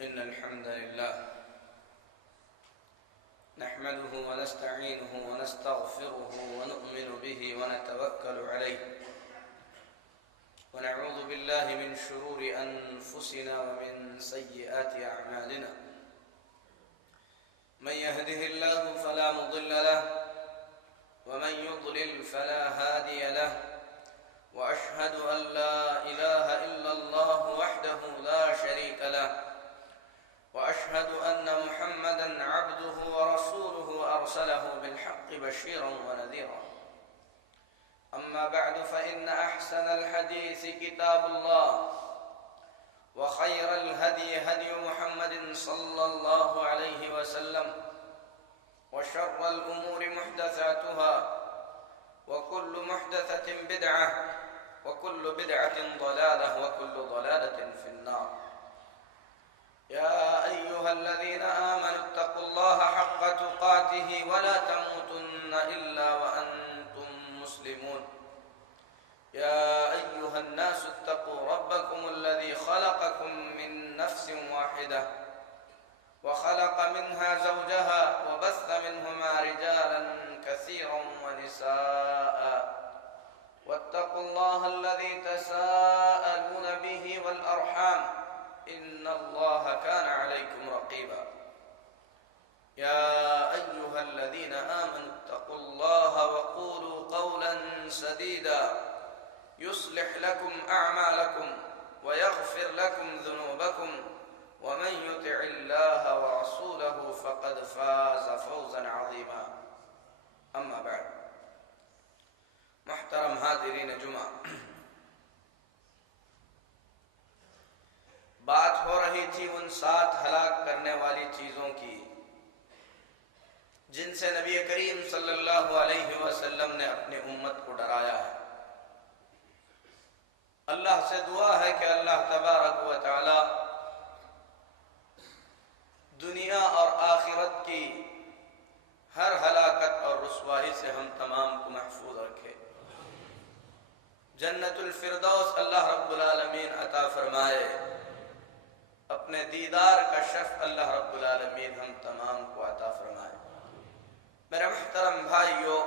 إن الحمد لله نحمده ونستعينه ونستغفره ونؤمن به ونتوكل عليه ونعوذ بالله من شرور أنفسنا ومن سيئات أعمالنا من يهده الله فلا مضل له ومن يضلل فلا هادي له وأشهد أن لا إله إلا الله وحده لا شريك له وأشهد أن محمدًا عبده ورسوله أرسله بالحق بشيرًا ونذيرًا أما بعد فإن أحسن الحديث كتاب الله وخير الهدي هدي محمد صلى الله عليه وسلم وشر الأمور محدثاتها وكل محدثة بدعة وكل بدعة ضلالة وكل ضلالة في النار يا أيها الذين آمنوا اتقوا الله حق تقاته ولا تموتن إلا وأنتم مسلمون يا أيها الناس اتقوا ربكم الذي خلقكم من نفس واحدة وخلق منها زوجها وبث منهما رجالا كثيرا ونساء واتقوا الله الذي تساءلون به والأرحام إن الله كان عليكم رقيبا يا أيها الذين آمنوا اتقوا الله وقولوا قولا سديدا يصلح لكم أعمالكم ويغفر لكم ذنوبكم ومن يطع الله ورسوله فقد فاز فوزا عظيما أما بعد محترم حاضرین جمعہ، بات ہو رہی تھی ان 7 ہلاک کرنے والی چیزوں کی جن سے نبی کریم صلی اللہ علیہ وسلم نے اپنی امت کو ڈرایا ہے۔ اللہ سے دعا ہے کہ اللہ تبارک و تعالی دنیا اور آخرت کی ہر ہلاکت اور رسوائی سے ہم تمام کو محفوظ رکھے، جنت الفردوس اللہ رب العالمین عطا فرمائے، اپنے دیدار کا شرف اللہ رب العالمین ہم تمام کو عطا فرمائے۔ میرے محترم بھائیوں،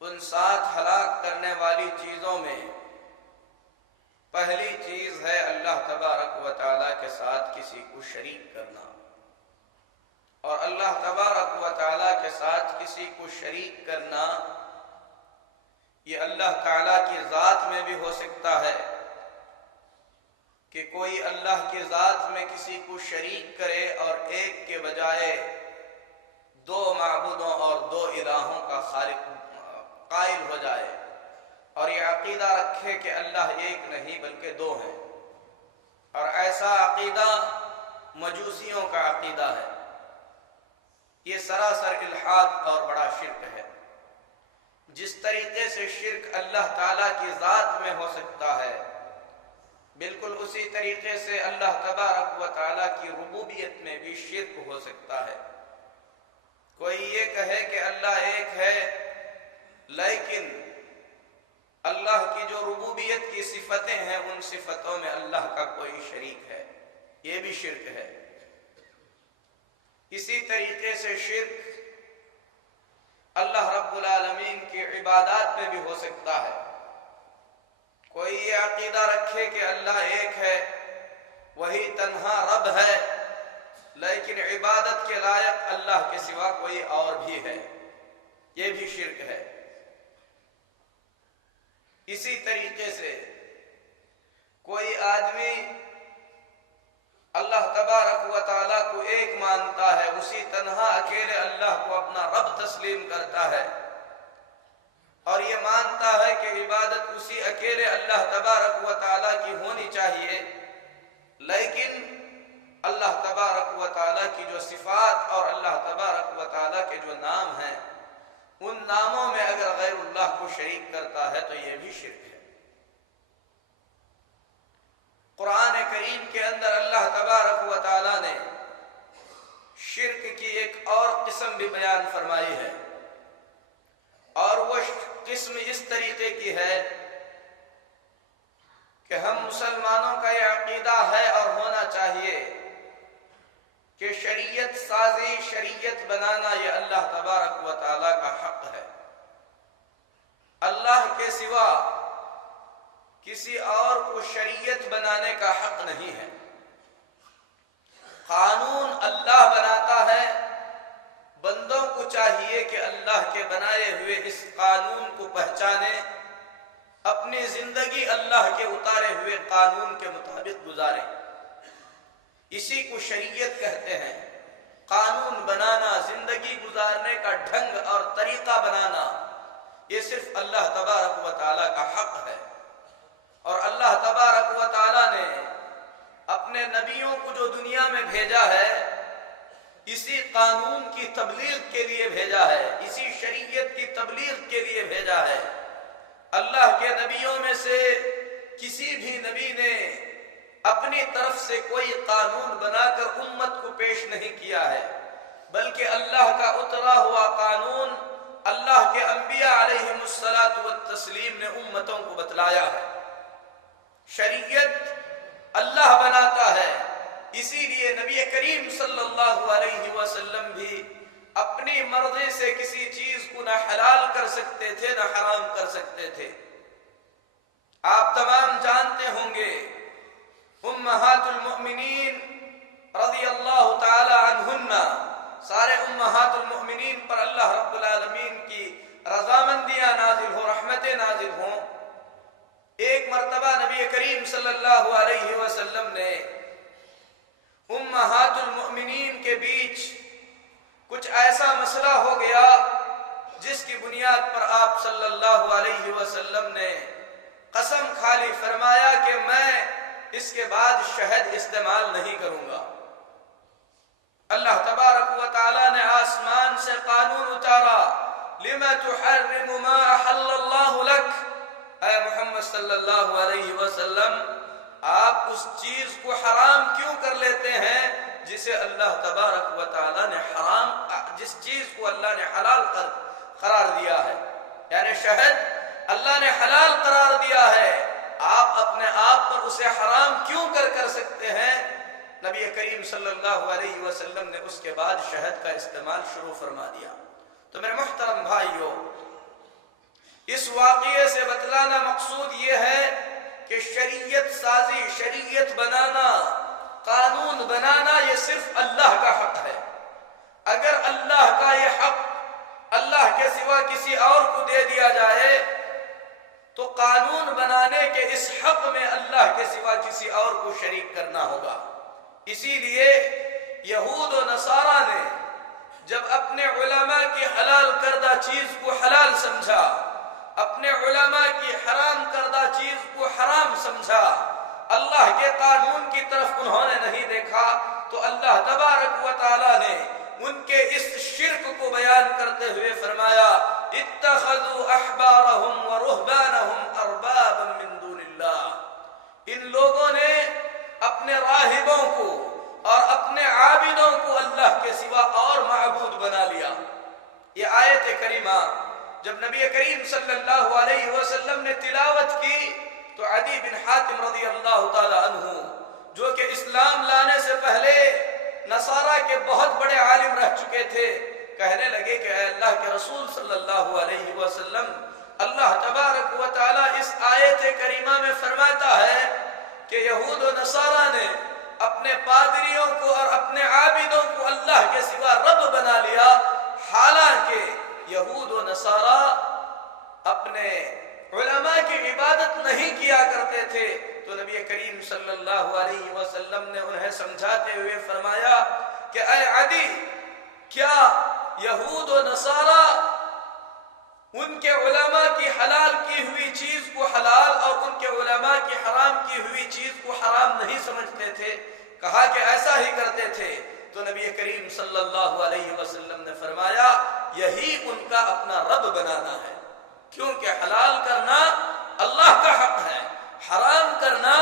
ان 7 ہلاک کرنے والی چیزوں میں پہلی چیز ہے اللہ تبارک و تعالیٰ کے ساتھ کسی کو شریک کرنا، اور اللہ تبارک و تعالیٰ کے ساتھ کسی کو شریک کرنا یہ اللہ تعالیٰ کی ذات میں بھی ہو سکتا ہے کہ کوئی اللہ کی ذات میں کسی کو شریک کرے اور ایک کے بجائے 2 معبودوں اور 2 الہوں کا خالق قائل ہو جائے اور یہ عقیدہ رکھے کہ اللہ ایک نہیں بلکہ 2 ہیں، اور ایسا عقیدہ مجوسیوں کا عقیدہ ہے۔ یہ سراسر الحاد اور بڑا شرک ہے۔ جس طریقے سے شرک اللہ تعالیٰ کی ذات میں ہو سکتا ہے، بالکل اسی طریقے سے اللہ تبارک و تعالیٰ کی ربوبیت میں بھی شرک ہو سکتا ہے۔ کوئی یہ کہے کہ اللہ ایک ہے، لیکن اللہ کی جو ربوبیت کی صفتیں ہیں ان صفتوں میں اللہ کا کوئی شریک ہے، یہ بھی شرک ہے۔ اسی طریقے سے شرک اللہ رب العالمین کی عبادات میں بھی ہو سکتا ہے۔ کوئی یہ عقیدہ رکھے کہ اللہ ایک ہے، وہی تنہا رب ہے، لیکن عبادت کے لائق اللہ کے سوا کوئی اور بھی ہے، یہ بھی شرک ہے۔ اسی طریقے سے کوئی آدمی اللہ تبارک و تعالیٰ کو ایک مانتا ہے، اسی تنہا اکیلے اللہ کو اپنا رب تسلیم کرتا ہے، اور یہ مانتا ہے کہ عبادت اسی اکیلے اللہ تبارک و تعالیٰ کی ہونی چاہیے، لیکن اللہ تبارک و تعالیٰ کی جو صفات اور اللہ تبارک و تعالیٰ کے جو نام ہیں ان ناموں میں اگر غیر اللہ کو شریک کرتا ہے تو یہ بھی شرک ہے۔ قرآن کریم کے اندر اللہ تبارک و تعالیٰ نے شرک کی ایک اور قسم بھی بیان فرمائی ہے، اور وہ قسم اس طریقے کی ہے کہ ہم مسلمانوں کا یہ عقیدہ ہے اور ہونا چاہیے کہ شریعت سازی، شریعت بنانا یہ اللہ تبارک و تعالیٰ کا حق ہے۔ اللہ کے سوا کسی اور کو شریعت بنانے کا حق نہیں ہے۔ قانون اللہ بناتا ہے، بندوں کو چاہیے کہ اللہ کے بنائے ہوئے اس قانون کو پہچانے، اپنی زندگی اللہ کے اتارے ہوئے قانون کے مطابق گزاریں۔ اسی کو شریعت کہتے ہیں۔ قانون بنانا، زندگی گزارنے کا ڈھنگ اور طریقہ بنانا، یہ صرف اللہ تبارک و تعالیٰ کا حق ہے۔ اور اللہ تبارک و تعالیٰ نے اپنے نبیوں کو جو دنیا میں بھیجا ہے، اسی قانون کی تبلیغ کے لیے بھیجا ہے، اسی شریعت کی تبلیغ کے لیے بھیجا ہے۔ اللہ کے نبیوں میں سے کسی بھی نبی نے اپنی طرف سے کوئی قانون بنا کر امت کو پیش نہیں کیا ہے، بلکہ اللہ کا اترا ہوا قانون اللہ کے انبیاء علیہم الصلاۃ والتسلیم نے امتوں کو بتلایا ہے۔ شریعت اللہ بناتا ہے، اسی لیے نبی کریم صلی اللہ علیہ وسلم بھی اپنی مرضی سے کسی چیز کو نہ حلال کر سکتے تھے نہ حرام کر سکتے تھے۔ آپ تمام جانتے ہوں گے امہات المؤمنین رضی اللہ تعالی عنہن، سارے امہات المؤمنین پر اللہ رب العالمین کی رضامندیاں نازل ہوں، رحمتیں نازل ہوں۔ ایک مرتبہ نبی کریم صلی اللہ علیہ وسلم نے امہات المؤمنین کے بیچ کچھ ایسا مسئلہ ہو گیا جس کی بنیاد پر آپ صلی اللہ علیہ وسلم نے قسم کھا لی، فرمایا کہ میں اس کے بعد شہد استعمال نہیں کروں گا۔ اللہ تبارک و تعالیٰ نے آسمان سے قانون اتارا، لِمَ تُحَرِّمُ مَا أَحَلَّ اللَّهُ لَكَ، اے محمد صلی اللہ علیہ وسلم آپ اس چیز کو حرام کیوں کر لیتے ہیں جسے اللہ تبارک و تعالیٰ نے حرام، جس چیز کو اللہ نے حلال قرار دیا ہے، یعنی شہد اللہ نے حلال قرار دیا ہے، آپ اپنے آپ پر اسے حرام کیوں کر سکتے ہیں؟ نبی کریم صلی اللہ علیہ وسلم نے اس کے بعد شہد کا استعمال شروع فرما دیا۔ تو میرے محترم بھائیوں، اس واقعے سے بتلانا مقصود یہ ہے کہ شریعت سازی، شریعت بنانا، قانون بنانا یہ صرف اللہ کا حق ہے۔ اگر اللہ کا یہ حق اللہ کے سوا کسی اور کو دے دیا جائے تو قانون بنانے کے اس حق میں اللہ کے سوا کسی اور کو شریک کرنا ہوگا۔ اسی لیے یہود و نصارہ نے جب اپنے علماء کی حلال کردہ چیز کو حلال سمجھا، اپنے علماء کی حرام کردہ چیز کو حرام سمجھا، اللہ کے قانون کی طرف انہوں نے نہیں دیکھا، تو اللہ تبارک و تعالیٰ نے ان کے اس شرک کو بیان کرتے ہوئے فرمایا، اتخذوا احبارهم ورهبانهم اربابا من دون اللہ، ان لوگوں نے اپنے راہبوں کو اور اپنے عابدوں کو اللہ کے سوا اور معبود بنا لیا۔ یہ آیت کریمہ جب نبی کریم صلی اللہ علیہ وسلم نے تلاوت کی تو عدی بن حاتم رضی اللہ تعالی عنہ، جو کہ اسلام لانے سے پہلے نصارہ کے بہت بڑے عالم رہ چکے تھے، کہنے لگے کہ اے اللہ کے رسول صلی اللہ علیہ وسلم، اللہ تبارک و تعالی اس آیت کریمہ میں فرماتا ہے کہ یہود و نصارہ نے اپنے پادریوں کو اور اپنے عابدوں کو اللہ کے سوا رب بنا لیا، حالانکہ یہود و نصارہ اپنے علماء کی عبادت نہیں کیا کرتے تھے۔ تو نبی کریم صلی اللہ علیہ وسلم نے انہیں سمجھاتے ہوئے فرمایا کہ اے عدی، کیا یہود و نصارہ ان کے علماء کی حلال کی ہوئی چیز کو حلال اور ان کے علماء کی حرام کی ہوئی چیز کو حرام نہیں سمجھتے تھے؟ کہا کہ ایسا ہی کرتے تھے۔ تو نبی کریم صلی اللہ علیہ وسلم نے فرمایا یہی ان کا اپنا رب بنانا ہے، کیونکہ حلال کرنا اللہ کا حق ہے، حرام کرنا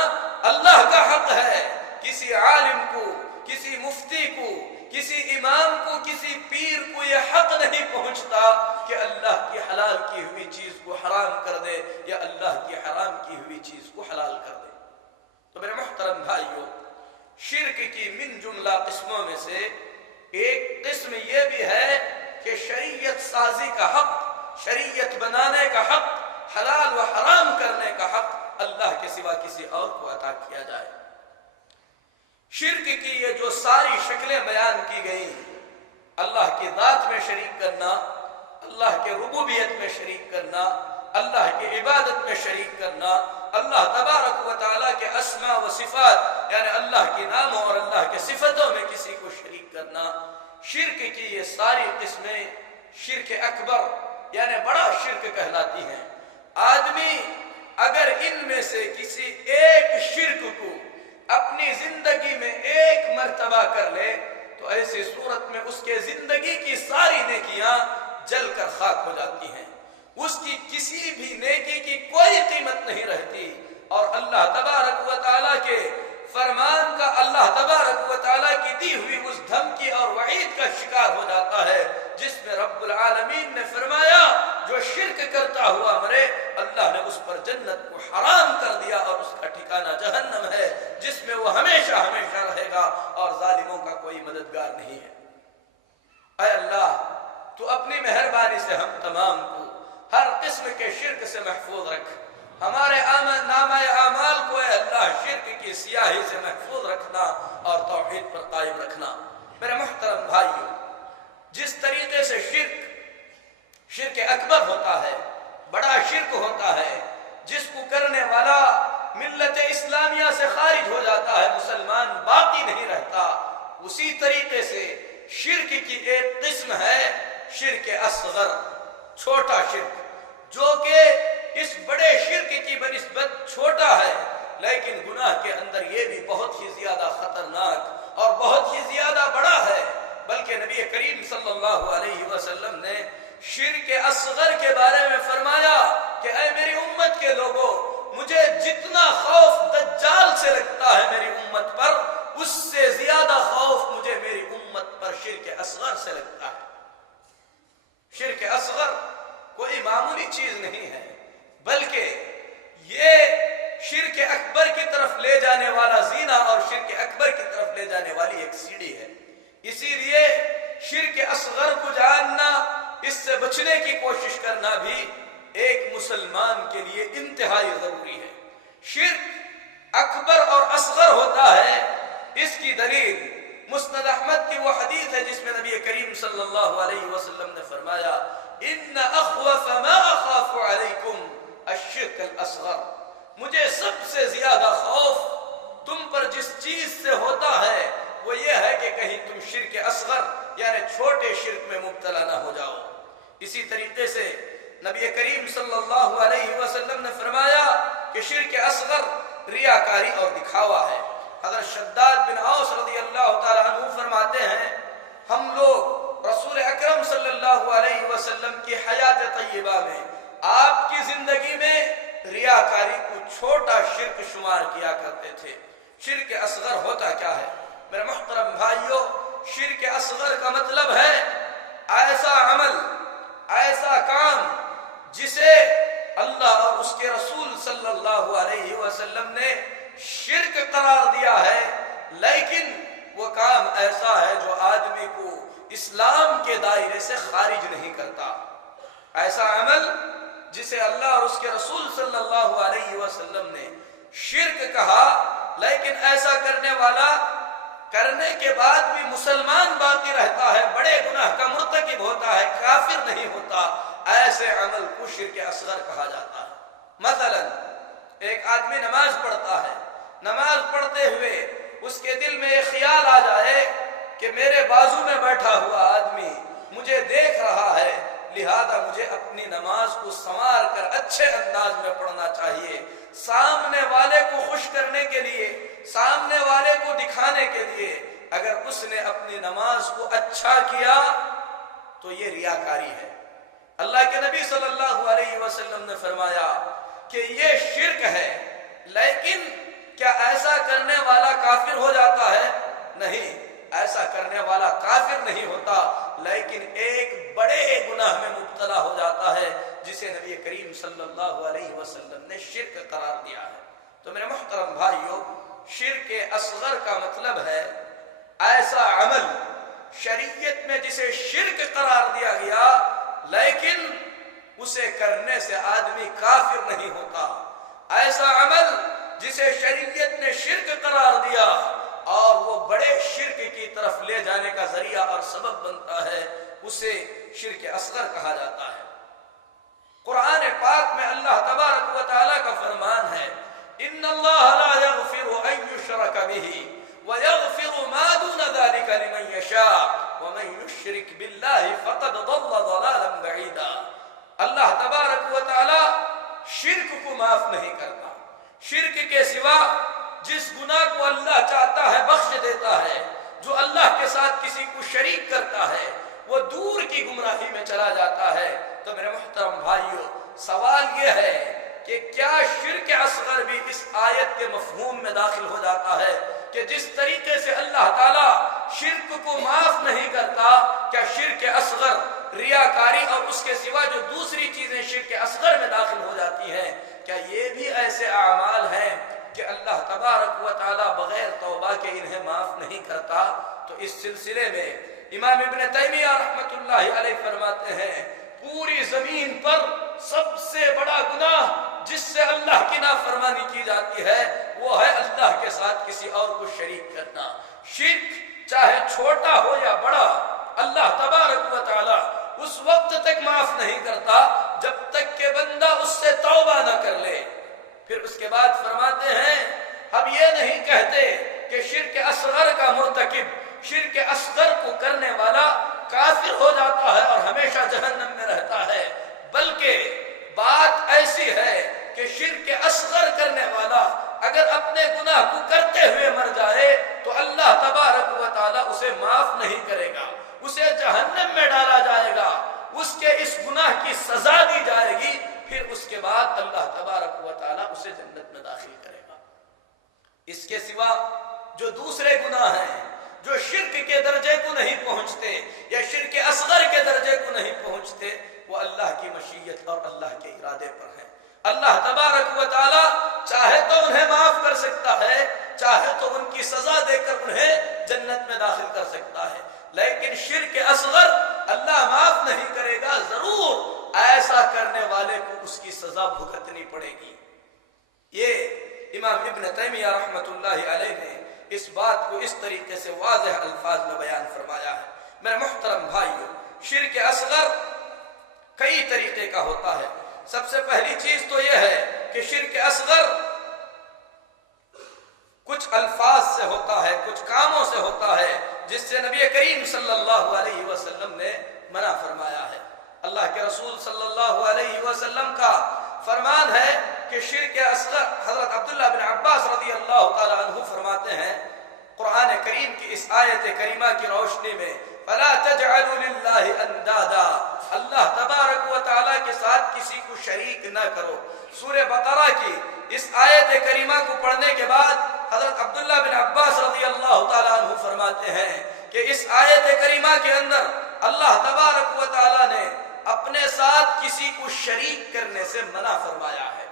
اللہ کا حق ہے۔ کسی عالم کو، کسی مفتی کو، کسی امام کو، کسی پیر کو یہ حق نہیں پہنچتا کہ اللہ کی حلال کی ہوئی چیز کو حرام کر دے یا اللہ کی حرام کی ہوئی چیز کو حلال کر دے۔ تو میرے محترم بھائیوں، شرک کی من جملہ قسموں میں سے ایک قسم یہ بھی ہے کہ شریعت سازی کا حق، شریعت بنانے کا حق، حلال و حرام کرنے کا حق اللہ کے سوا کسی اور کو عطا کیا جائے۔ شرک کی یہ جو ساری شکلیں بیان کی گئی، اللہ کی ذات میں شریک کرنا، اللہ کے ربوبیت میں شریک کرنا، اللہ کی عبادت میں شریک کرنا، اللہ تبارک و تعالیٰ کے اسماء و صفات یعنی اللہ کی ناموں اور اللہ کے صفتوں میں کسی کو شریک کرنا، شرک کی یہ ساری قسمیں شرک اکبر یعنی بڑا شرک کہلاتی ہیں۔ آدمی اگر ان میں سے کسی ایک شرک کو اپنی زندگی میں ایک مرتبہ کر لے تو ایسی صورت میں اس کے زندگی کی ساری نیکیاں جل کر خاک ہو جاتی ہیں، اس کی کسی بھی نیکی کی کوئی قیمت نہیں رہتی، اور اللہ تبارک و تعالیٰ کے فرمان کا، اللہ تبارک و تعالیٰ کی دی ہوئی اس دھمکی اور وعید کا شکار ہو جاتا ہے جس میں رب العالمین نے فرمایا جو شرک کرتا ہوا مرے، اللہ نے اس پر جنت کو حرام کر دیا اور اس کا ٹھکانہ جہنم ہے جس میں وہ ہمیشہ ہمیشہ رہے گا اور ظالموں کا کوئی مددگار نہیں ہے۔ اے اللہ، تو اپنی مہربانی سے ہم تمام کو ہر قسم کے شرک سے محفوظ رکھ، ہمارے نامہ اعمال کو اے اللہ شرک کی سیاہی سے محفوظ رکھنا اور توحید پر قائم رکھنا۔ میرے محترم بھائیوں، جس طریقے سے شرک اکبر ہوتا ہے، بڑا شرک ہوتا ہے جس کو کرنے والا ملت اسلامیہ سے خارج ہو جاتا ہے، مسلمان باقی نہیں رہتا، اسی طریقے سے شرک کی ایک قسم ہے شرک اصغر، چھوٹا شرک، جو کہ اس بڑے شرک کی بنسبت چھوٹا ہے لیکن گناہ کے اندر یہ بھی بہت ہی زیادہ خطرناک اور بہت ہی زیادہ بڑا ہے۔ بلکہ نبی کریم صلی اللہ علیہ وسلم نے شرک اصغر کے بارے میں فرمایا کہ اے میری امت کے لوگوں، مجھے جتنا خوف دجال سے لگتا ہے میری امت پر، اس سے زیادہ خوف مجھے میری امت پر شرک اصغر سے لگتا ہے۔ شرک اصغر کوئی معمولی چیز نہیں ہے، بلکہ یہ شرک اکبر کی طرف لے جانے والا زینا اور شرک اکبر کی طرف لے جانے والی ایک سیڑھی ہے۔ اسی لیے شرک اصغر کو جاننا، اس سے بچنے کی کوشش کرنا بھی ایک مسلمان کے لیے انتہائی ضروری ہے۔ شرک اکبر اور اصغر ہوتا ہے، اس کی دلیل مسند احمد کی وہ حدیث ہے جس میں نبی کریم صلی اللہ علیہ وسلم نے فرمایا ان اخوف ما اخاف علیکم الشرک الاصغر، مجھے سب سے زیادہ خوف تم پر جس چیز سے ہوتا ہے وہ یہ ہے کہ کہیں تم شرک اصغر یعنی چھوٹے شرک میں مبتلا نہ ہو جاؤ۔ اسی طریقے سے نبی کریم صلی اللہ علیہ وسلم نے فرمایا کہ شرک اصغر ریاکاری اور دکھاوا ہے۔ حضرت شداد بن اوس رضی اللہ تعالیٰ عنہ فرماتے ہیں ہم لوگ رسول اکرم صلی اللہ علیہ وسلم کی حیات طیبہ میں، آپ کی زندگی میں ریاکاری کو چھوٹا شرک شمار کیا کرتے تھے۔ شرک اصغر ہوتا کیا ہے؟ میرے محترم بھائیوں، شرک اصغر کا مطلب ہے ایسا عمل، ایسا کام جسے اللہ اور اس کے رسول صلی اللہ علیہ وسلم نے شرک قرار دیا ہے، لیکن وہ کام ایسا ہے جو آدمی کو اسلام کے دائرے سے خارج نہیں کرتا۔ ایسا عمل جسے اللہ اور اس کے رسول صلی اللہ علیہ وسلم نے شرک کہا، لیکن ایسا کرنے والا کرنے کے بعد بھی مسلمان باقی رہتا ہے، بڑے گناہ کا مرتکب ہوتا ہے، کافر نہیں ہوتا، ایسے عمل کو شرک اصغر کہا جاتا ہے۔ مثلا ایک آدمی نماز پڑھتا ہے، نماز پڑھتے ہوئے اس کے دل میں ایک خیال آ جائے کہ میرے بازو میں بیٹھا ہوا آدمی مجھے دیکھ رہا ہے، لہذا مجھے اپنی نماز کو سنوار کر اچھے انداز میں پڑھنا چاہیے، سامنے والے کو خوش کرنے کے لیے، سامنے والے کو دکھانے کے لیے اگر اس نے اپنی نماز کو اچھا کیا تو یہ ریاکاری ہے۔ اللہ کے نبی صلی اللہ علیہ وسلم نے فرمایا کہ یہ شرک ہے، لیکن کیا ایسا کرنے والا کافر ہو جاتا ہے؟ نہیں، ایسا کرنے والا کافر نہیں ہوتا، لیکن ایک بڑے گناہ میں مبتلا ہو جاتا ہے جسے نبی کریم صلی اللہ علیہ وسلم نے شرک قرار دیا ہے۔ تو میرے محترم بھائیوں، شرک اصغر کا مطلب ہے ایسا عمل شریعت میں جسے شرک قرار دیا گیا لیکن اسے کرنے سے آدمی کافر نہیں ہوتا، ایسا عمل جسے شریعت نے شرک قرار دیا اور وہ بڑے شرک کی طرف لے جانے کا ذریعہ اور سبب بنتا ہے، اسے شرک اصغر کہا جاتا ہے۔ قرآن پاک میں اللہ تبارک و تعالیٰ کا فرمان ہے، ان اللہ لا یغفر ان یشرک بہ ویغفر ما دون ذلک لمن یشاء ومن یشرک باللہ فقد ضل ضلالا بعیدا۔ اللہ تبارک و تعالیٰ شرک کو معاف نہیں کرتا، شرک کے سوا جس گناہ کو اللہ چاہتا ہے بخش دیتا ہے، جو اللہ کے ساتھ کسی کو شریک کرتا ہے وہ دور کی گمراہی میں چلا جاتا ہے۔ تو میرے محترم بھائیوں، سوال یہ ہے کہ کیا شرک اصغر بھی اس آیت کے مفہوم میں داخل ہو جاتا ہے کہ جس طریقے سے اللہ تعالیٰ شرک کو معاف نہیں کرتا، کیا شرک اصغر ریاکاری اور اس کے سوا جو دوسری چیزیں شرک اصغر میں داخل ہو جاتی ہیں، کیا یہ بھی ایسے اعمال ہیں کہ اللہ تبارک و تعالیٰ بغیر توبہ کے انہیں معاف نہیں کرتا؟ تو اس سلسلے میں امام ابن تیمیہ رحمۃ اللہ علیہ فرماتے ہیں، پوری زمین پر سب سے بڑا گناہ جس سے اللہ کی نافرمانی کی جاتی ہے وہ ہے اللہ کے ساتھ کسی اور کو شریک کرنا۔ شرک چاہے چھوٹا ہو یا بڑا، اللہ تبارک و تعالیٰ اس وقت تک معاف نہیں کرتا جب تک کہ بندہ اس سے توبہ نہ کر لے۔ پھر اس کے بعد فرماتے ہیں، ہم یہ نہیں کہتے کہ شرک اصغر کا مرتکب شرک اصغر کو کرنے والا کافر ہو جاتا ہے اور ہمیشہ جہنم میں رہتا ہے، بلکہ بات ایسی ہے کہ شرک اصغر کرنے والا اگر اپنے گناہ کو کرتے ہوئے مر جائے تو اللہ تبارک و تعالیٰ اسے معاف نہیں کرے گا، اسے جہنم میں ڈالا جائے گا، اس کے اس گناہ کی سزا دی جائے گی، پھر اس کے بعد اللہ تبارک و تعالیٰ اسے جنت میں داخل کرے گا۔ اس کے سوا جو دوسرے گناہ ہیں جو شرک کے درجے کو نہیں پہنچتے یا شرک اصغر کے درجے کو نہیں پہنچتے، وہ اللہ کی مشیت اور اللہ کے ارادے پر ہیں۔ اللہ تبارک و تعالیٰ چاہے تو انہیں معاف کر سکتا ہے، چاہے تو ان کی سزا دے کر انہیں جنت میں داخل کر سکتا ہے، لیکن شرک اصغر اللہ معاف نہیں کرے گا، ضرور ایسا کرنے والے کو اس کی سزا بھگتنی پڑے گی۔ یہ امام ابن تیمیہ رحمۃ اللہ علیہ نے اس بات کو اس طریقے سے واضح الفاظ میں بیان فرمایا ہے۔ میرے محترم بھائیوں، شرک اصغر کئی طریقے کا ہوتا ہے۔ سب سے پہلی چیز تو یہ ہے کہ شرک اصغر کچھ الفاظ سے ہوتا ہے، کچھ کاموں سے ہوتا ہے جس سے نبی کریم صلی اللہ علیہ وسلم نے منع فرمایا ہے۔ اللہ کے رسول صلی اللہ علیہ وسلم کا فرمان ہے کہ شرک اصغر، حضرت عبداللہ بن عباس رضی اللہ تعالی عنہ فرماتے ہیں قرآن کریم کی اس آیت کریمہ کی روشنی میں، فَلَا تَجْعَلُوا لِلَّهِ أَنْدَادًا، اللہ تبارک و تعالیٰ کے ساتھ کسی کو شریک نہ کرو۔ سورہ بقرہ کی اس آیت کریمہ کو پڑھنے کے بعد حضرت عبداللہ بن عباس رضی اللہ تعالی عنہ فرماتے ہیں کہ اس آیت کریمہ کے اندر اللہ تبارک و تعالیٰ نے اپنے ساتھ کسی کو شریک کرنے سے منع فرمایا ہے،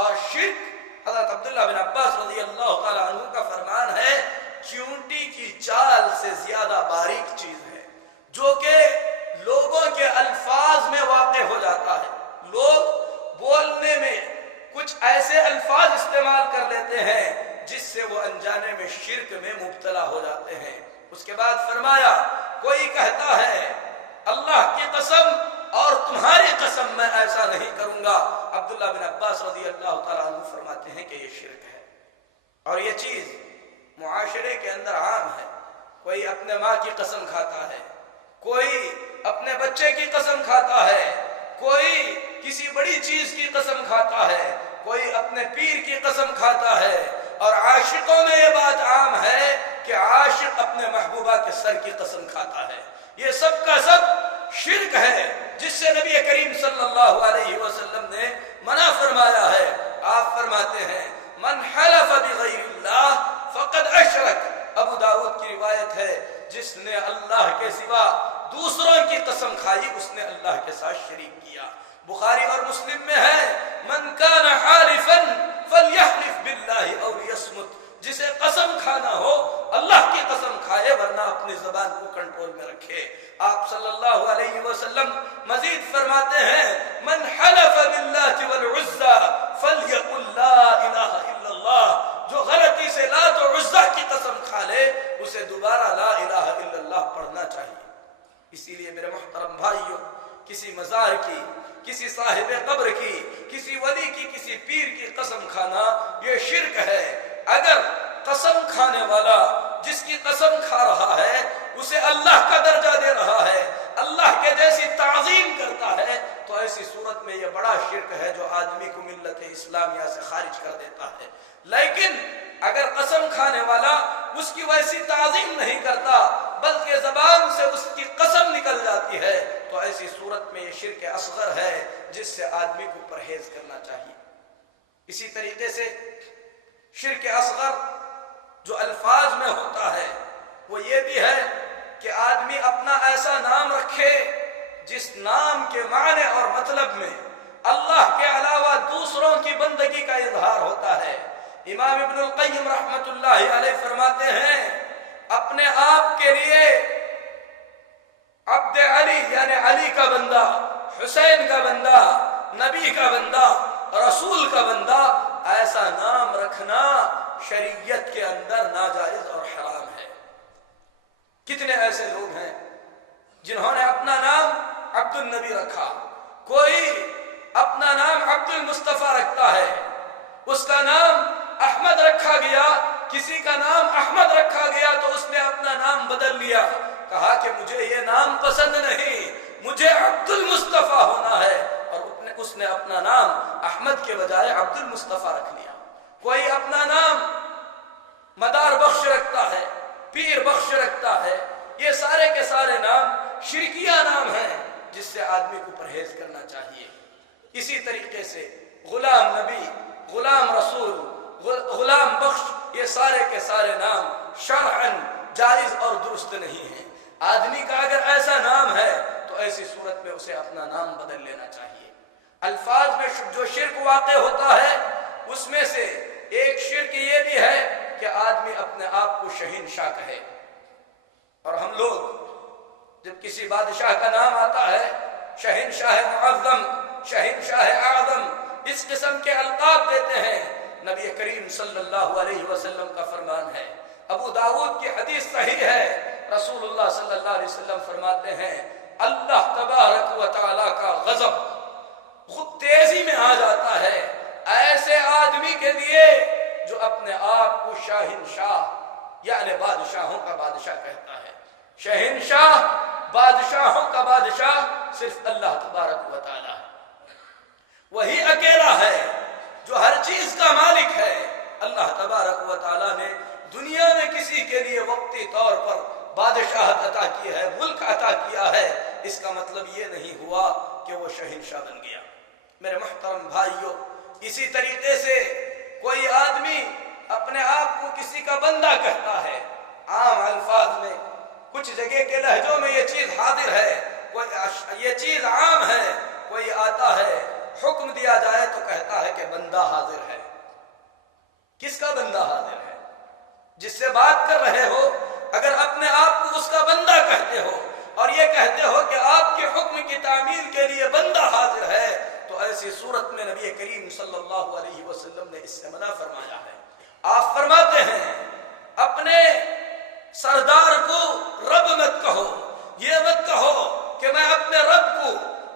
اور شرک حضرت عبداللہ بن عباس رضی اللہ تعالی عنہ کا فرمان ہے چیونٹی کی چال سے زیادہ باریک چیز ہے، جو کہ لوگوں کے الفاظ میں واقع ہو جاتا ہے۔ لوگ بولنے میں کچھ ایسے الفاظ استعمال کر لیتے ہیں جس سے وہ انجانے میں شرک میں مبتلا ہو جاتے ہیں۔ اس کے بعد فرمایا، کوئی کہتا ہے اللہ کی قسم اور تمہاری قسم میں ایسا نہیں کروں گا، عبداللہ بن عباس رضی اللہ تعالیٰ عنہ فرماتے ہیں کہ یہ شرک ہے، اور یہ چیز معاشرے کے اندر عام ہے۔ کوئی اپنے ماں کی قسم کھاتا ہے، کوئی اپنے بچے کی قسم کھاتا ہے، کوئی کسی بڑی چیز کی قسم کھاتا ہے، کوئی اپنے پیر کی قسم کھاتا ہے، اور عاشقوں میں یہ بات عام ہے کہ عاشق اپنے محبوبہ کے سر کی قسم کھاتا ہے۔ یہ سب کا سب شرک ہے جس سے نبی کریم صلی اللہ علیہ وسلم نے منع فرمایا ہے۔ آپ فرماتے ہیں من حلف بغیر اللہ فقد اشرک، ابو داؤد کی روایت ہے، جس نے اللہ کے سوا دوسروں کی قسم کھائی اس نے اللہ کے ساتھ شریک کیا۔ بخاری اور مسلم میں ہے من کان حالفا فلیحلف باللہ کھانا یہ شرک ہے۔ اگر قسم کھانے والا جس کی قسم کھا رہا ہے اسے اللہ کا درجہ دے رہا ہے، اللہ کے جیسی تعظیم کرتا ہے، تو ایسی صورت میں یہ بڑا شرک ہے جو آدمی کو ملت اسلامیہ سے خارج کر دیتا ہے۔ لیکن اگر قسم کھانے والا اس کی ویسی تعظیم نہیں کرتا بلکہ زبان سے اس کی قسم نکل جاتی ہے تو ایسی صورت میں یہ شرک اصغر ہے جس سے آدمی کو پرہیز کرنا چاہیے۔ اسی طریقے سے شرک اصغر جو الفاظ میں ہوتا ہے وہ یہ بھی ہے کہ آدمی اپنا ایسا نام رکھے جس نام کے معنی اور مطلب میں اللہ کے علاوہ دوسروں کی بندگی کا اظہار ہوتا ہے۔ امام ابن القیم رحمت اللہ علیہ فرماتے ہیں اپنے آپ کے لیے عبد علی یعنی علی کا بندہ، حسین کا بندہ، نبی کا بندہ، رسول کا بندہ، ایسا نام رکھنا شریعت کے اندر ناجائز اور حرام ہے۔ کتنے ایسے لوگ ہیں جنہوں نے اپنا نام عبد النبی رکھا، کوئی اپنا نام عبد المصطفیٰ رکھتا ہے، اس کا نام احمد رکھا گیا، کسی کا نام احمد رکھا گیا تو اس نے اپنا نام بدل لیا، کہا کہ مجھے یہ نام پسند نہیں، مجھے عبد المصطفیٰ ہونا ہے، اور اس نے اپنا نام احمد کے بجائے عبد المصطفیٰ رکھ لیا۔ کوئی اپنا نام مدار بخش رکھتا ہے، پیر بخش رکھتا ہے، یہ سارے کے سارے نام شرکیہ نام ہیں جس سے آدمی کو پرہیز کرنا چاہیے۔ اسی طریقے سے غلام نبی، غلام رسول، غلام بخش، یہ سارے کے سارے نام شرعاً جائز اور درست نہیں ہیں۔ آدمی کا اگر ایسا نام ہے تو ایسی صورت میں اسے اپنا نام بدل لینا چاہیے۔ الفاظ میں جو شرک واقع ہوتا ہے اس میں سے ایک شرک یہ بھی ہے کہ آدمی اپنے آپ کو شہنشاہ کہے، اور ہم لوگ جب کسی بادشاہ کا نام آتا ہے شہنشاہ معظم، شہنشاہ اعظم، اس قسم کے القاب دیتے ہیں۔ نبی کریم صلی اللہ علیہ وسلم کا فرمان ہے، ابو داؤد کی حدیث صحیح ہے، رسول اللہ صلی اللہ علیہ وسلم فرماتے ہیں اللہ تبارک و تعالیٰ کا غضب خود تیزی میں آ جاتا ہے ایسے آدمی کے لیے جو اپنے آپ کو شاہنشاہ یعنی بادشاہوں کا بادشاہ کہتا ہے۔ شہنشاہ، بادشاہوں کا بادشاہ صرف اللہ تبارک و تعالیٰ ہے، وہی اکیلا ہے جو ہر چیز کا مالک ہے۔ اللہ تبارک و تعالیٰ نے دنیا میں کسی کے لیے وقتی طور پر بادشاہت عطا کی ہے، ملک عطا کیا ہے، اس کا مطلب یہ نہیں ہوا کہ وہ شہنشاہ بن گیا۔ میرے محترم بھائیوں، اسی طریقے سے کوئی آدمی اپنے آپ کو کسی کا بندہ کہتا ہے، عام الفاظ میں کچھ جگہ کے لہجوں میں یہ چیز حاضر ہے، یہ چیز عام ہے، کوئی آتا ہے حکم دیا جائے تو کہتا ہے کہ بندہ حاضر ہے۔ کس کا بندہ حاضر ہے؟ جس سے بات کر رہے ہو اگر اپنے آپ کو اس کا بندہ کہتے ہو اور یہ کہتے ہو کہ آپ کے حکم کی تعمیل کے لیے بندہ حاضر ہے تو ایسی صورت میں نبی کریم صلی اللہ علیہ وسلم نے اس سے منع فرمایا ہے۔ آپ فرماتے ہیں اپنے سردار کو رب مت کہو، یہ مت کہو کہ میں اپنے رب کو،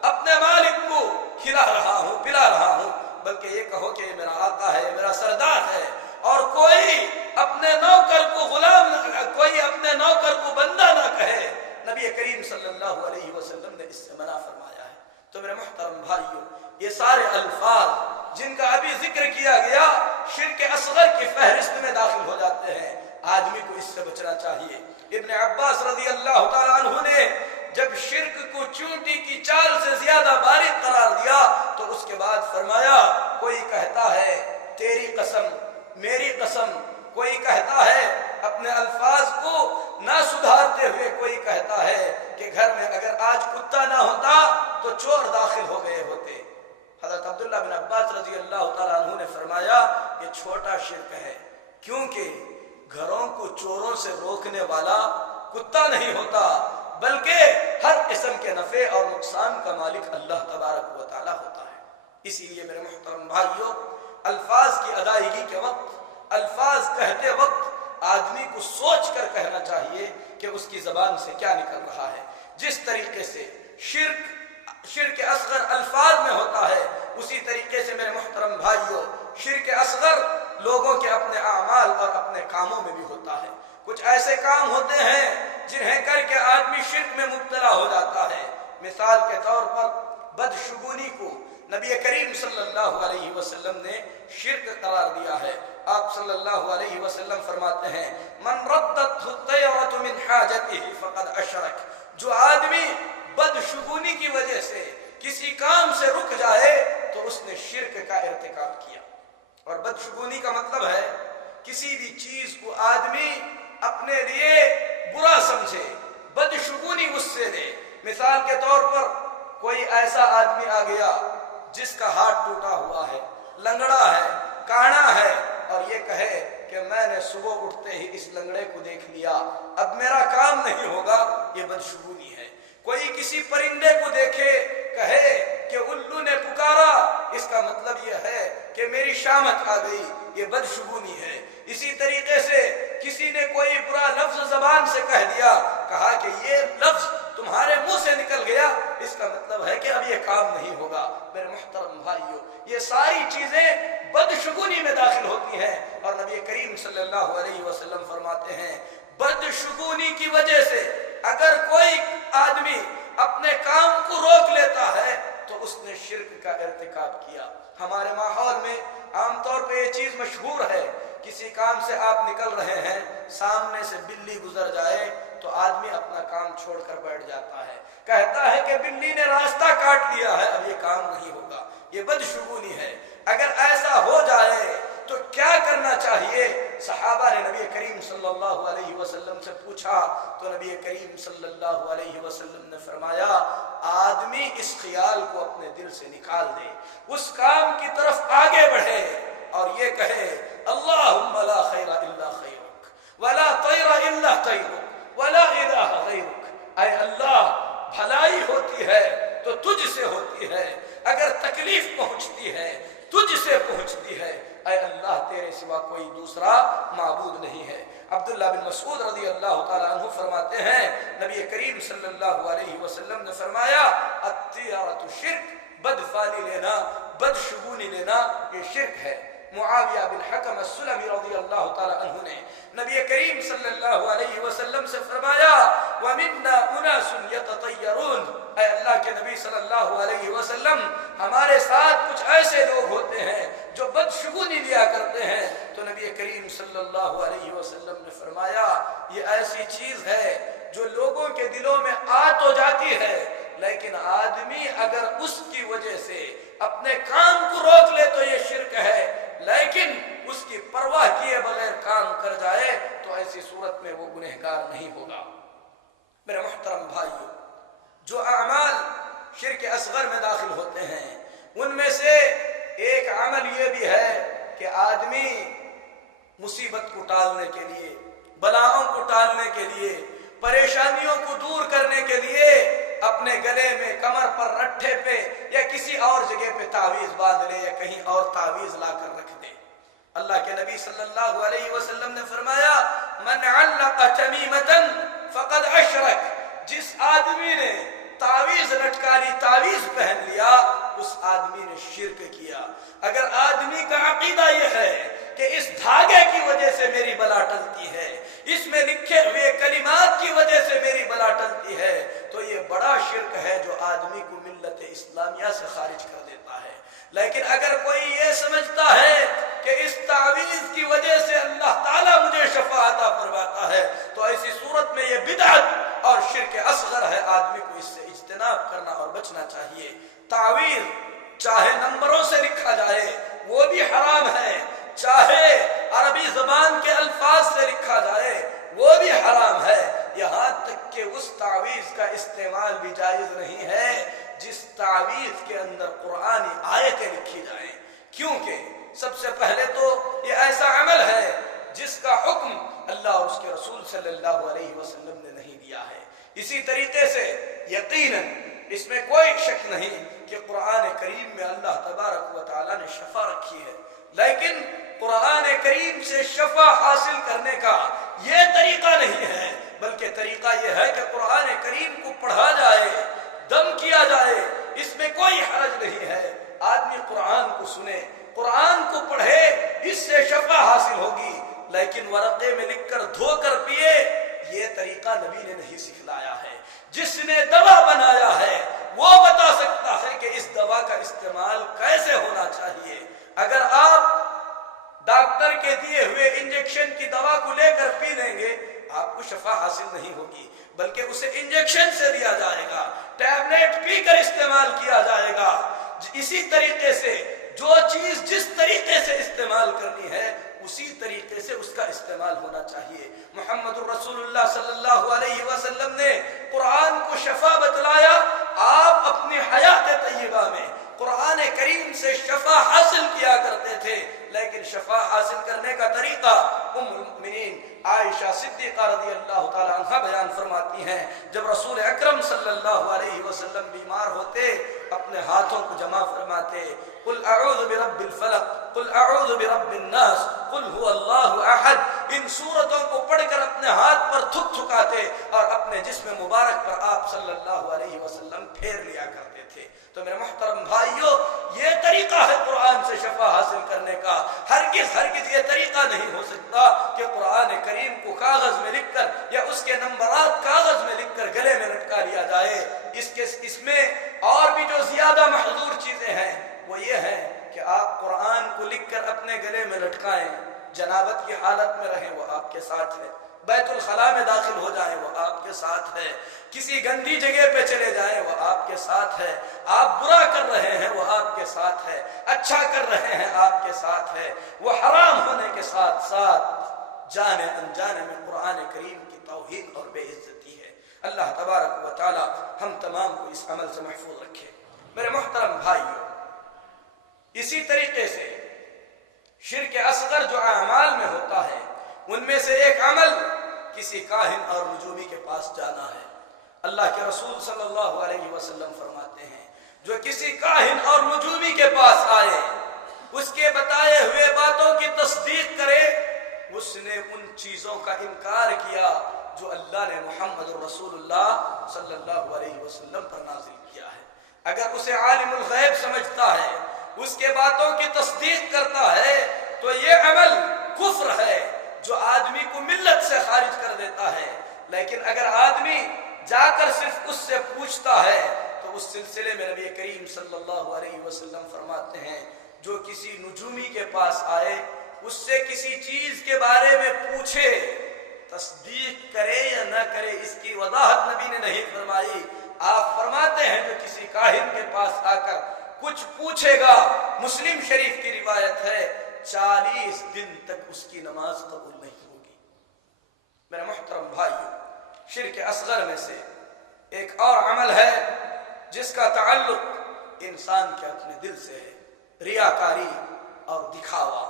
اپنے مالک کو کھلا رہا ہوں، پلا رہا ہوں، بلکہ یہ کہو کہ یہ میرا آقا ہے، میرا سردار ہے۔ اور کوئی اپنے نوکر کو غلام، کوئی اپنے نوکر کو بندہ نہ کہے، نبی کریم صلی اللہ علیہ وسلم نے اس سے منع فرمایا ہے۔ تو میرے محترم بھائیوں، یہ سارے الفاظ جن کا ابھی ذکر کیا گیا شرک اصغر کی فہرست میں داخل ہو جاتے ہیں، آدمی کو اس سے بچنا چاہیے۔ ابن عباس رضی اللہ تعالیٰ عنہ نے جب شرک کو چونٹی کی چال سے زیادہ باریک قرار دیا تو اس کے بعد فرمایا کوئی کہتا ہے تیری قسم، میری قسم، کوئی کہتا ہے اپنے الفاظ کو نہ سدھارتے ہوئے، کوئی کہتا ہے کہ گھر میں اگر آج کتا نہ ہوتا تو چور داخل ہو گئے ہوتے۔ حضرت عبداللہ بن عباس رضی اللہ تعالیٰ عنہ نے فرمایا یہ چھوٹا شرک ہے، کیونکہ گھروں کو چوروں سے روکنے والا کتا نہیں ہوتا بلکہ ہر قسم کے نفع اور نقصان کا مالک اللہ تبارک و تعالیٰ ہوتا ہے۔ اسی لیے میرے محترم بھائیوں، الفاظ کی ادائیگی کے وقت، الفاظ کہتے وقت آدمی کو سوچ کر کہنا چاہیے کہ اس کی زبان سے کیا نکل رہا ہے۔ جس طریقے سے شرک اصغر الفاظ میں ہوتا ہے اسی طریقے سے میرے محترم بھائیوں شرک اصغر کاموں میں بھی ہوتا ہے۔ کچھ ایسے کام ہوتے ہیں جنہیں کر کے آدمی شرک میں مبتلا ہو جاتا ہے۔ مثال کے طور پر بدشگونی کو نبی کریم صلی اللہ علیہ وسلم نے شرک قرار دیا ہے۔ آپ صلی اللہ علیہ وسلم فرماتے ہیں من ردت الطیرۃ من حاجتہ فقد اشرک، جو آدمی بدشگونی کی وجہ سے کسی کام سے رک جائے تو اس نے شرک کا ارتکاب کیا۔ اور بدشگونی کا مطلب ہے کسی بھی چیز کو آدمی اپنے لیے برا سمجھے، بدشگونی اس سے لے۔ مثال کے طور پر کوئی ایسا آدمی آ گیا جس کا ہاتھ ٹوٹا ہوا ہے، لنگڑا ہے، کانا ہے، اور یہ کہے کہ میں نے صبح اٹھتے ہی اس لنگڑے کو دیکھ لیا، اب میرا کام نہیں ہوگا، یہ بدشگونی ہے۔ کوئی کسی پرندے کو دیکھے کہے کہ الو نے پکارا، اس کا مطلب یہ ہے کہ میری شامت آ گئی، یہ بدشگونی ہے۔ اسی طریقے سے کسی نے کوئی برا لفظ زبان سے کہہ دیا، کہا کہ یہ لفظ تمہارے منہ سے نکل گیا، اس کا مطلب ہے کہ اب یہ کام نہیں ہوگا۔ میرے محترم بھائیو، یہ ساری چیزیں بدشگونی میں داخل ہوتی ہیں، اور نبی کریم صلی اللہ علیہ وسلم فرماتے ہیں بدشگونی کی وجہ سے اگر کوئی آدمی اپنے کام کو روک لیتا ہے تو اس نے شرک کا ارتکاب کیا۔ ہمارے ماحول میں عام طور پہ یہ چیز مشہور ہے، کسی کام سے آپ نکل رہے ہیں، سامنے سے بلی گزر جائے تو آدمی اپنا کام چھوڑ کر بیٹھ جاتا ہے، کہتا ہے کہ بلی نے راستہ کاٹ لیا ہے، اب یہ کام نہیں ہوگا، یہ بدشگونی ہے۔ اگر ایسا ہو جائے تو کیا کرنا چاہیے؟ صحابہ نے نبی کریم صلی اللہ علیہ وسلم سے پوچھا تو نبی کریم صلی اللہ علیہ وسلم نے فرمایا آدمی اس خیال کو اپنے دل سے نکال دے، اس کام کی طرف آگے بڑھے اور یہ کہے اللہم لا خیر الا خیرک ولا طیر الا طیرک ولا الہ غیرک، اے اللہ بھلائی ہوتی ہے تو تجھ سے ہوتی ہے، اگر تکلیف پہنچتی ہے تجھ سے پہنچتی ہے، اے اللہ تیرے سوا کوئی دوسرا معبود نہیں ہے۔ عبداللہ بن مسعود رضی اللہ تعالیٰ عنہ فرماتے ہیں نبی کریم صلی اللہ علیہ وسلم نے فرمایا الطیرۃ شرک، بدفالی لینا، بدشگونی لینا یہ شرک ہے۔ معاویہ بن حکم السلمی رضی اللہ تعالیٰ عنہ نے نبی کریم صلی اللہ علیہ وسلم سے فرمایا وَمِنَّا أُنَاسٌ يَتَطَيَّرُونَ، اے اللہ کے نبی صلی اللہ علیہ وسلم ہمارے ساتھ کچھ ایسے لوگ ہوتے ہیں جو بدشگونی لیا کرتے ہیں، تو نبی کریم صلی اللہ علیہ وسلم نے فرمایا یہ ایسی چیز ہے جو لوگوں کے دلوں میں آ تو جاتی ہے، لیکن آدمی اگر اس کی وجہ سے اپنے کام کو روک لے تو یہ شرک ہے، لیکن اس کی پرواہ کیے بغیر کام کر جائے تو ایسی صورت میں وہ گنہگار نہیں ہوگا۔ میرے محترم بھائیو، جو اعمال شرک اصغر میں داخل ہوتے ہیں ان میں سے ایک عمل یہ بھی ہے کہ آدمی مصیبت کو ٹالنے کے لیے، بلاؤں کو ٹالنے کے لیے، پریشانیوں کو دور کرنے کے لیے اپنے گلے میں، کمر پر، رٹھے پہ یا کسی اور جگہ پہ تعویذ باندھ لے یا کہیں اور تعویذ لا کر رکھ دے۔ اللہ کے نبی صلی اللہ علیہ وسلم نے فرمایا من علق تمیمۃ فقد اشرک، جس آدمی نے تعویذ لٹکا لی، تعویذ پہن لیا، اس آدمی نے شرک کیا۔ اگر آدمی کا عقیدہ یہ ہے کہ اس دھاگے کی وجہ سے میری بلا ٹلتی ہے، اس میں لکھے ہوئے کلمات کی وجہ سے میری بلا ٹلتی ہے، تو یہ بڑا شرک ہے جو آدمی کو ملت اسلامیہ سے خارج کر دیتا ہے۔ لیکن اگر کوئی یہ سمجھتا ہے کہ اس تعویذ کی وجہ سے اللہ تعالیٰ مجھے شفا عطا فرماتا ہے تو ایسی صورت میں یہ بدعت اور شرک اصغر ہے، آدمی کو اس سے اجتناب کرنا اور بچنا چاہیے۔ تعویذ چاہے نمبروں سے لکھا جائے وہ بھی حرام ہے، چاہے عربی زبان کے الفاظ سے لکھا جائے وہ بھی حرام ہے، یہاں تک کہ اس تعویذ کا استعمال بھی جائز نہیں ہے جس تعویذ کے اندر قرآنی آیتیں لکھی جائیں، کیونکہ سب سے پہلے تو یہ ایسا عمل ہے جس کا حکم اللہ اور اس کے رسول صلی اللہ علیہ وسلم نے نہیں دیا ہے۔ اسی طریقے سے یقیناً اس میں کوئی شک نہیں کہ قرآن کریم میں اللہ تبارک و تعالیٰ نے شفا رکھی ہے، لیکن قرآن کریم سے شفا حاصل کرنے کا یہ طریقہ نہیں ہے، بلکہ طریقہ یہ ہے کہ قرآن کریم کو پڑھا جائے، دم کیا جائے، اس میں کوئی حرج نہیں ہے۔ آدمی قرآن کو سنے، قرآن کو پڑھے، اس سے شفا حاصل ہوگی، لیکن ورقے میں لکھ کر دھو کر پیے، یہ طریقہ نبی نے نہیں سکھلایا ہے۔ جس نے دوا بنایا ہے وہ بتا سکتا ہے کہ اس دوا کا استعمال کیسے ہونا چاہیے۔ اگر آپ ڈاکٹر کے دیے ہوئے انجیکشن کی دوا کو لے کر پی لیں گے، آپ کو شفا حاصل نہیں ہوگی، بلکہ اسے انجیکشن سے دیا جائے گا، ٹیبلٹ پی کر استعمال کیا جائے گا۔ اسی طریقے سے جو چیز جس طریقے سے استعمال کرنی ہے اسی طریقے سے اس کا استعمال ہونا چاہیے۔ محمد الرسول اللہ صلی اللہ علیہ وسلم نے قرآن کو شفا بتلایا۔ آپ اپنی حیات طیبہ میں قرآن کریم سے شفا حاصل کیا کرتے تھے، لیکن شفا حاصل کرنے کا طریقہ ام المؤمنین عائشہ صدیقہ رضی اللہ تعالی عنہ بیان فرماتی ہیں، جب رسول اکرم صلی اللہ علیہ وسلم بیمار ہوتے اپنے ہاتھوں کو جمع فرماتے، قل اعوذ برب الفلق، قل اعوذ برب الناس، قل هو اللہ احد، ان سورتوں کو پڑھ کر اپنے ہاتھ پر تھک تھکاتے اور اپنے جسم مبارک پر آپ صلی اللہ علیہ وسلم پھیر لیا کرتے تھے۔ تو میرے محترم بھائیو، یہ طریقہ ہے قرآن سے شفا حاصل کرنے کا۔ ہرگز یہ طریقہ نہیں ہو سکتا کہ قرآن کریم کو کاغذ میں لکھ کر یا اس کے نمبرات کاغذ میں لکھ کر گلے میں لٹکا لیا جائے۔ اس میں اور بھی جو زیادہ محظور چیزیں ہیں وہ یہ ہے کہ آپ قرآن کو لکھ کر اپنے گلے میں لٹکائیں، جنابت کی حالت میں رہیں وہ آپ کے ساتھ ہے، بیت الخلاء میں داخل ہو جائیں وہ آپ کے ساتھ ہے، کسی گندی جگہ پہ چلے جائیں وہ آپ کے ساتھ ہے، آپ برا کر رہے ہیں وہ آپ کے ساتھ ہے، اچھا کر رہے ہیں آپ کے ساتھ ہے، وہ حرام ہونے کے ساتھ ساتھ جانے انجانے میں قرآن کریم کی توہین اور بے عزتی ہے۔ اللہ تبارک و تعالی ہم تمام کو اس عمل سے محفوظ رکھے۔ میرے محترم بھائیوں، اسی طریقے سے شرک اصغر جو اعمال میں ہوتا ہے ان میں سے ایک عمل کسی کاہن اور نجومی کے پاس جانا ہے۔ اللہ کے رسول صلی اللہ علیہ وسلم فرماتے ہیں جو کسی کاہن اور نجومی کے پاس آئے، اس کے بتائے ہوئے باتوں کی تصدیق کرے، اس نے ان چیزوں کا انکار کیا جو اللہ نے محمد الرسول اللہ صلی اللہ علیہ وسلم پر نازل کیا ہے۔ اگر اسے عالم الغیب سمجھتا ہے، اس کے باتوں کی تصدیق کرتا ہے، تو یہ عمل کفر ہے جو آدمی کو ملت سے خارج کر دیتا ہے۔ لیکن اگر آدمی جا کر صرف اس سے پوچھتا ہے تو اس سلسلے میں نبی کریم صلی اللہ علیہ وسلم فرماتے ہیں جو کسی نجومی کے پاس آئے، اس سے کسی چیز کے بارے میں پوچھے، تصدیق کرے یا نہ کرے اس کی وضاحت نبی نے نہیں فرمائی۔ آپ فرماتے ہیں جو کسی کاہن کے پاس آ کر کچھ پوچھے گا، مسلم شریف کی روایت ہے 40 دن تک اس کی نماز قبول نہیں ہوگی۔ میرے محترم بھائیو، شرک اصغر میں سے ایک اور عمل ہے جس کا تعلق انسان کے اپنے دل سے ہے، ریاکاری اور دکھاوا۔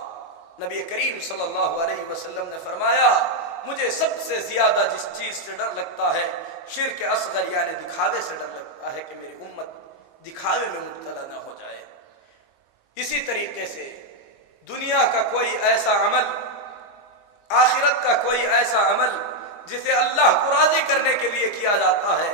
نبی کریم صلی اللہ علیہ وسلم نے فرمایا مجھے سب سے زیادہ جس چیز سے ڈر لگتا ہے شرک اصغر یعنی دکھاوے سے ڈر لگتا ہے کہ میری امت دکھاوے میں مبتلا نہ ہو جائے۔ اسی طریقے سے دنیا کا کوئی ایسا عمل، آخرت کا کوئی ایسا عمل جسے اللہ کو راضی کرنے کے لیے کیا جاتا ہے،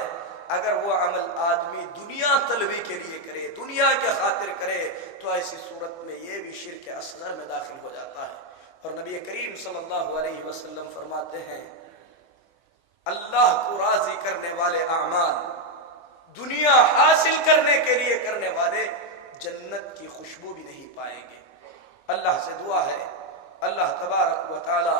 اگر وہ عمل آدمی دنیا طلبی کے لیے کرے، دنیا کے خاطر کرے، تو ایسی صورت میں یہ بھی شرک اصغر میں داخل ہو جاتا ہے۔ اور نبی کریم صلی اللہ علیہ وسلم فرماتے ہیں اللہ کو راضی کرنے والے اعمال، دنیا حاصل کرنے کے لیے کرنے والے جنت کی خوشبو بھی نہیں پائیں گے۔ اللہ سے دعا ہے اللہ تبارک و تعالی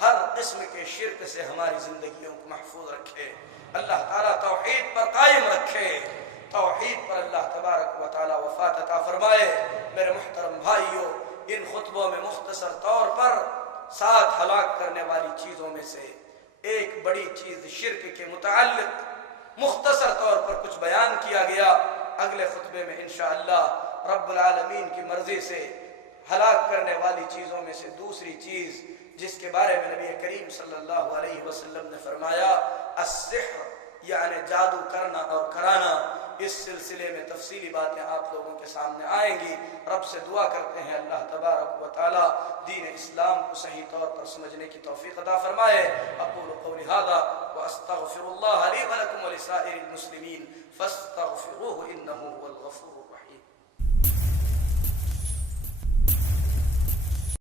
ہر قسم کے شرک سے ہماری زندگیوں کو محفوظ رکھے، اللہ تعالی توحید پر قائم رکھے، توحید پر اللہ تبارک و تعالی وفات عطا فرمائے۔ میرے محترم بھائیوں، ان خطبوں میں مختصر طور پر 7 ہلاک کرنے والی چیزوں میں سے ایک بڑی چیز شرک کے متعلق مختصر طور پر کچھ بیان کیا گیا۔ اگلے خطبے میں انشاءاللہ رب العالمین کی مرضی سے ہلاک کرنے والی چیزوں میں سے دوسری چیز جس کے بارے میں نبی کریم صلی اللہ علیہ وسلم نے فرمایا السحر یعنی جادو کرنا اور کرانا، اس سلسلے میں تفصیلی باتیں آپ لوگوں کے سامنے آئیں گی۔ رب سے دعا کرتے ہیں اللہ تبارک و تعالی دین اسلام کو صحیح طور پر سمجھنے کی توفیق عطا فرمائے۔ اقول قولی ھذا واستغفر اللہ لی ولکم ولسائر المسلمین فاستغفروہ انہ هو الغفور الرحیم۔